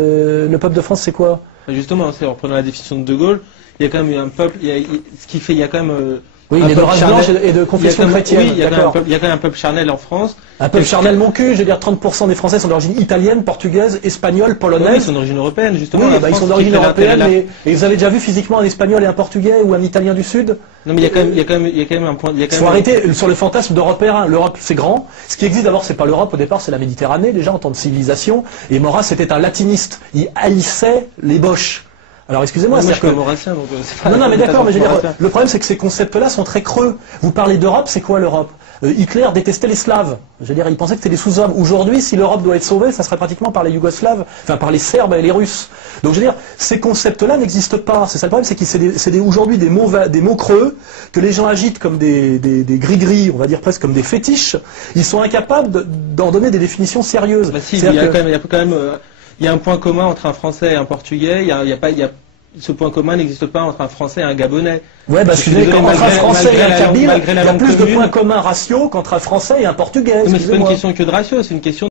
Le peuple de France, c'est quoi? Justement, en reprenant la définition de De Gaulle, il y a quand même un peuple, ce qui fait, il y a quand même... Oui, il est de race blanche et de confession chrétienne. Oui, il y a quand même un peuple charnel en France. Un peuple charnel, mon cul, je veux dire, 30% des Français sont d'origine italienne, portugaise, espagnole, polonaise. Oui, ils sont d'origine européenne, justement. Oui, ils sont d'origine européenne, mais et vous avez déjà vu physiquement un espagnol et un portugais ou un italien du Sud? Non, mais il y a quand même un point. Il faut arrêter sur le fantasme d'européen. L'Europe, c'est grand. Ce qui existe d'abord, c'est pas l'Europe, au départ, c'est la Méditerranée, déjà, en tant que civilisation. Et Maurras, c'était un latiniste. Il haïssait les Boches. Alors excusez-moi, c'est que... maurassien, donc non, mais d'accord, mais je veux dire, le problème c'est que ces concepts-là sont très creux. Vous parlez d'Europe, c'est quoi l'Europe? Hitler détestait les Slaves. Je veux dire, il pensait que c'était des sous-hommes. Aujourd'hui, si l'Europe doit être sauvée, ça serait pratiquement par les Yougoslaves, enfin par les Serbes et les Russes. Donc je veux dire, ces concepts-là n'existent pas. C'est ça le problème, c'est que c'est aujourd'hui des mots creux que les gens agitent comme des gris-gris, on va dire presque comme des fétiches. Ils sont incapables d'en donner des définitions sérieuses. Bah si, il y a quand même il y a un point commun entre un Français et un Portugais. Ce point commun n'existe pas entre un Français et un Gabonais. Ouais, parce que entre un Français et un Kabyle, il y a plus de points communs raciaux qu'entre un Français et un Portugais. Mais c'est pas une question que de ratio, c'est une question